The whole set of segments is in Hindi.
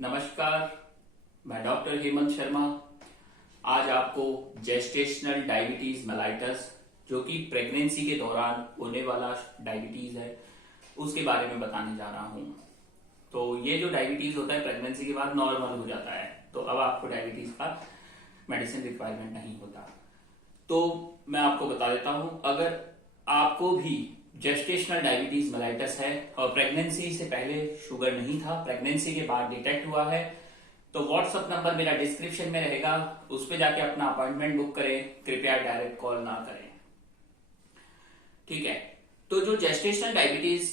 नमस्कार, मैं डॉक्टर हेमंत शर्मा। आज आपको जेस्टेशनल डायबिटीज मेलाइटस, जो कि प्रेगनेंसी के दौरान होने वाला डायबिटीज है, उसके बारे में बताने जा रहा हूं। तो ये जो डायबिटीज होता है प्रेगनेंसी के बाद नॉर्मल हो जाता है, तो अब आपको डायबिटीज का मेडिसिन रिक्वायरमेंट नहीं होता। तो मैं आपको बता देता हूं, अगर आपको भी जेस्टेशनल डायबिटीज मेलाइटस है और प्रेगनेंसी से पहले शुगर नहीं था, प्रेगनेंसी के बाद डिटेक्ट हुआ है, तो व्हाट्सएप नंबर मेरा डिस्क्रिप्शन में रहेगा, उस पर जाके अपना अपॉइंटमेंट बुक करें। कृपया डायरेक्ट कॉल ना करें, ठीक है। तो जो जेस्टेशनल डायबिटीज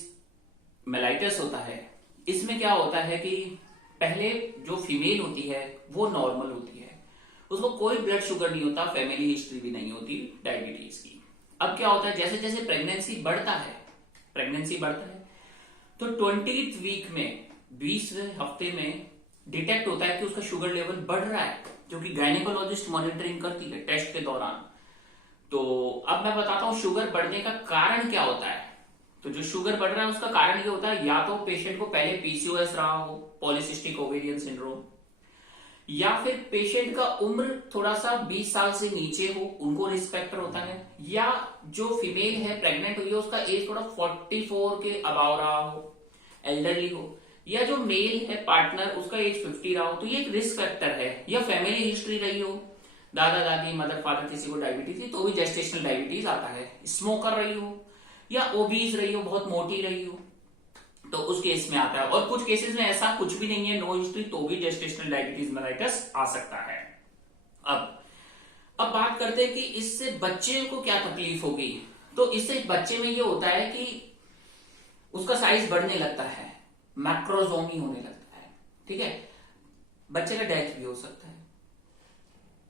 मेलाइटस होता है, इसमें क्या होता है कि पहले जो फीमेल होती है वो नॉर्मल होती है, उसको कोई ब्लड शुगर नहीं होता, फैमिली हिस्ट्री भी नहीं होती डायबिटीज की। अब क्या होता है, जैसे जैसे प्रेगनेंसी बढ़ता है तो 20th वीक में, 20वें हफ्ते में डिटेक्ट होता है कि उसका शुगर लेवल बढ़ रहा है, जो कि गायनेकोलॉजिस्ट मॉनिटरिंग करती है टेस्ट के दौरान। तो अब मैं बताता हूं शुगर बढ़ने का कारण क्या होता है। तो जो शुगर बढ़ रहा है उसका कारण ये होता है, या तो पेशेंट को पहले पीसीओएस रहा हो, पॉलिसिस्टिक ओवेरियन सिंड्रोम, या फिर पेशेंट का उम्र थोड़ा सा 20 साल से नीचे हो, उनको रिस्क फैक्टर होता है, या जो फीमेल है प्रेग्नेंट हुई है उसका एज थोड़ा 44 के अबाव रहा हो, एल्डरली हो, या जो मेल है पार्टनर उसका एज 50 रहा हो, तो ये एक रिस्क फैक्टर है। या फैमिली हिस्ट्री रही हो, दादा दादी मदर फादर किसी को डायबिटीज थी तो भी जेस्टेशनल डायबिटीज आता है। स्मोकर रही हो या ओबीज रही हो, बहुत मोटी रही हो, तो उस केस में आता है। और कुछ केसेस में ऐसा कुछ भी नहीं है, नो हिस्ट्री, तो भी जेस्टेशनल डायबिटीज मेलाइटस आ सकता है। अब बात करते हैं कि इससे बच्चे को क्या तकलीफ होगी। तो इससे बच्चे में ये होता है कि उसका साइज बढ़ने लगता है, मैक्रोजोमी होने लगता है, ठीक है। बच्चे का डेथ भी हो सकता है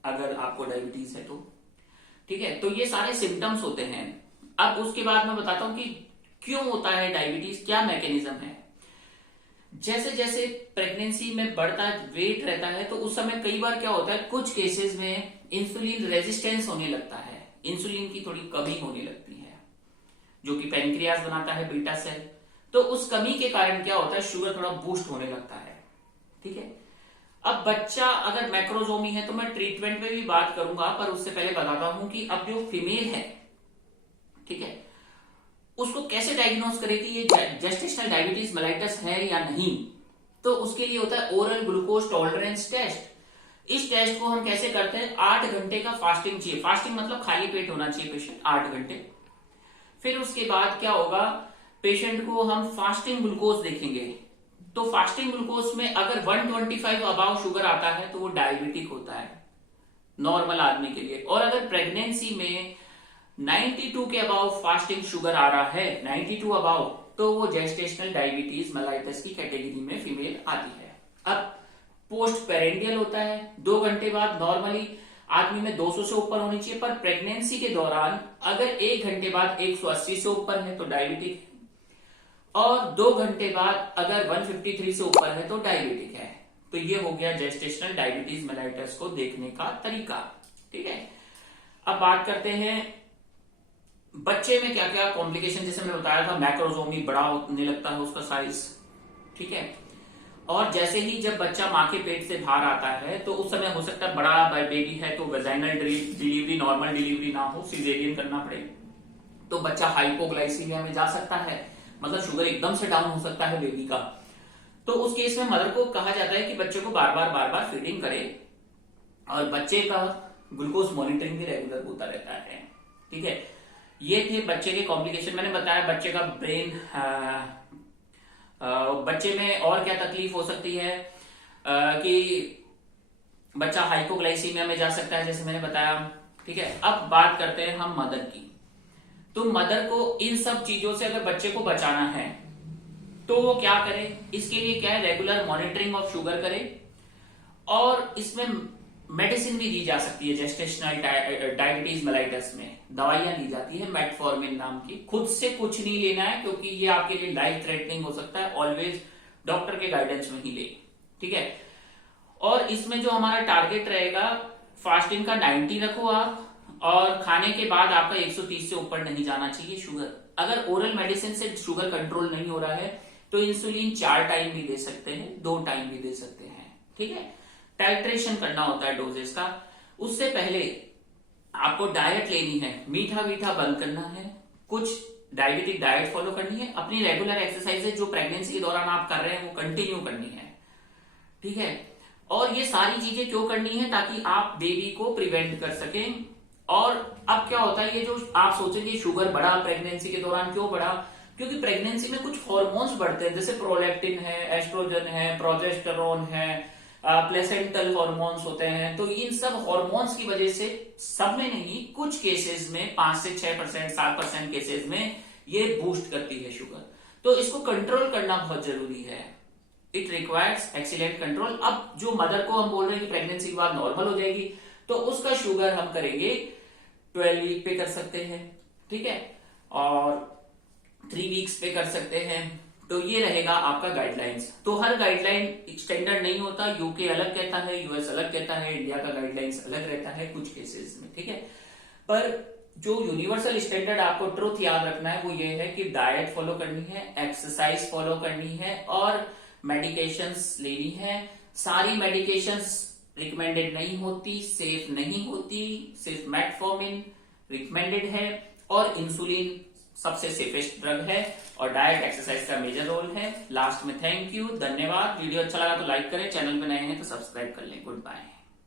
अगर आपको डायबिटीज है तो, ठीक है। तो ये सारे सिम्टम्स होते हैं। अब उसके बाद मैं बताता हूं कि क्यों होता है डायबिटीज, क्या मैकेनिज्म है। जैसे जैसे प्रेगनेंसी में बढ़ता वेट रहता है तो उस समय कई बार क्या होता है, कुछ केसेस में इंसुलिन रेजिस्टेंस होने लगता है, इंसुलिन की थोड़ी कमी होने लगती है, जो कि पैनक्रियाज बनाता है, बीटा सेल। तो उस कमी के कारण क्या होता है, शुगर थोड़ा बूस्ट होने लगता है, ठीक है। अब बच्चा अगर मैक्रोजोमी है तो मैं ट्रीटमेंट में भी बात करूंगा, पर उससे पहले बताता हूं कि अब जो फीमेल है, ठीक है, उसको कैसे डायग्नोस करें कि ये जेस्टेशनल डायबिटीज मेलाइटस है या नहीं। तो उसके लिए होता है ओरल ग्लूकोज टॉलरेंस टेस्ट। इस टेस्ट को हम कैसे करते हैं, 8 घंटे का फास्टिंग चाहिए, फास्टिंग मतलब खाली पेट होना चाहिए पेशेंट 8 घंटे। फिर उसके बाद क्या होगा, पेशेंट को हम फास्टिंग ग्लूकोज देखेंगे। तो फास्टिंग ग्लूकोज में अगर 125 अबाव शुगर आता है तो वो डायबिटिक होता है नॉर्मल आदमी के लिए। और अगर प्रेगनेंसी में 92 के अबाव फास्टिंग शुगर आ रहा है, 92 अबाव, तो वो जेस्टेशनल डायबिटीज मेलाइटस की कैटेगरी में फीमेल आती है। अब पोस्ट पेरेंडियल होता है, 2 घंटे बाद नॉर्मली आदमी में 200 से ऊपर होनी चाहिए, पर प्रेगनेंसी के दौरान अगर 1 घंटे बाद 180 से ऊपर है तो डायबिटिक है, और 2 घंटे बाद अगर 153 से ऊपर है तो डायबिटिक है। तो ये हो गया जेस्टेशनल डायबिटीज मेलाइटस को देखने का तरीका, ठीक है। अब बात करते हैं बच्चे में क्या क्या कॉम्प्लिकेशन, जैसे मैंने बताया था, मैक्रोजोमी बड़ा होने लगता है उसका साइज, ठीक है। और जैसे ही जब बच्चा मां के पेट से बाहर आता है तो उस समय हो सकता है बड़ा बेबी है तो वेजाइनल डिलीवरी, नॉर्मल डिलीवरी ना हो, सिजेरियन करना पड़े, तो बच्चा हाइपोग्लाइसीमिया में जा सकता है, मतलब शुगर एकदम से डाउन हो सकता है बेबी का। तो उस केस में मदर को कहा जाता है कि बच्चे को बार बार फीडिंग करे और बच्चे का ग्लूकोज मॉनिटरिंग भी रेगुलर होता रहता है, ठीक है। ये थे बच्चे के कॉम्प्लिकेशन। मैंने बताया बच्चे का ब्रेन, बच्चे में और क्या तकलीफ हो सकती है, कि बच्चा हाइपोग्लाइसीमिया में जा सकता है, जैसे मैंने बताया, ठीक है। अब बात करते हैं हम मदर की। तो मदर को इन सब चीजों से अगर बच्चे को बचाना है तो वो क्या करे, इसके लिए क्या है, रेगुलर मॉनिटरिंग ऑफ शुगर करे, और इसमें मेडिसिन भी दी जा सकती है। जेस्टेशनल डायबिटीज मेलाइटस में दवाइयां दी जाती है मेटफॉर्मिन नाम की। खुद से कुछ नहीं लेना है क्योंकि ये आपके लिए लाइफ थ्रेटनिंग हो सकता है, ऑलवेज डॉक्टर के गाइडेंस में ही ले, ठीक है। और इसमें जो हमारा टारगेट रहेगा, फास्टिंग का 90 रखो आप, और खाने के बाद आपका 130 से ऊपर नहीं जाना चाहिए शुगर। अगर ओरल मेडिसिन से शुगर कंट्रोल नहीं हो रहा है तो इंसुलिन 4 टाइम भी दे सकते हैं, 2 टाइम भी दे सकते हैं। ठीक है, टाइट्रेशन करना होता है डोजेस का। उससे पहले आपको डाइट लेनी है, मीठा मीठा बंद करना है, कुछ डायबिटिक डाइट फॉलो करनी है, अपनी रेगुलर एक्सरसाइजेज जो प्रेगनेंसी के दौरान आप कर रहे हैं वो कंटिन्यू करनी है। ठीक है, और ये सारी चीजें क्यों करनी है, ताकि आप बेबी को प्रिवेंट कर सकें। और अब क्या होता है, ये जो आप सोचेंगे शुगर बढ़ा प्रेगनेंसी के दौरान, क्यों बढ़ा, क्योंकि प्रेगनेंसी में कुछ हॉर्मोन्स बढ़ते हैं, जैसे प्रोलैक्टिन है, एस्ट्रोजन है, प्रोजेस्टेरोन है, प्लेसेंटल हॉर्मोन्स होते हैं। तो इन सब हॉर्मोन्स की वजह से, सब में नहीं, कुछ केसेस में 5 से 6%, 7% केसेस में ये बूस्ट करती है शुगर। तो इसको कंट्रोल करना बहुत जरूरी है। It requires excellent control. अब जो मदर को हम बोल रहे हैं कि प्रेगनेंसी के बाद नॉर्मल हो जाएगी, तो उसका शुगर हम करेंगे 12 वीक पे कर सकते हैं। ठीक है, और 3 वीक्स पे कर सकते हैं। तो ये रहेगा आपका गाइडलाइंस। तो हर गाइडलाइन स्टैंडर्ड नहीं होता, यूके अलग कहता है, यूएस अलग कहता है, इंडिया का गाइडलाइंस अलग रहता है कुछ केसेस में। ठीक है, पर जो यूनिवर्सल स्टैंडर्ड आपको ट्रुथ याद रखना है वो ये है कि डाइट फॉलो करनी है, एक्सरसाइज फॉलो करनी है और मेडिकेशंस लेनी है। सारी मेडिकेशंस रिकमेंडेड नहीं होती, सेफ नहीं होती, सिर्फ मेटफॉर्मिन रिकमेंडेड है और इंसुलिन सबसे सेफेस्ट ड्रग है, और डाइट एक्सरसाइज का मेजर रोल है। लास्ट में थैंक यू, धन्यवाद। वीडियो अच्छा लगा तो लाइक करें, चैनल पे नए हैं तो सब्सक्राइब कर लें। Good bye.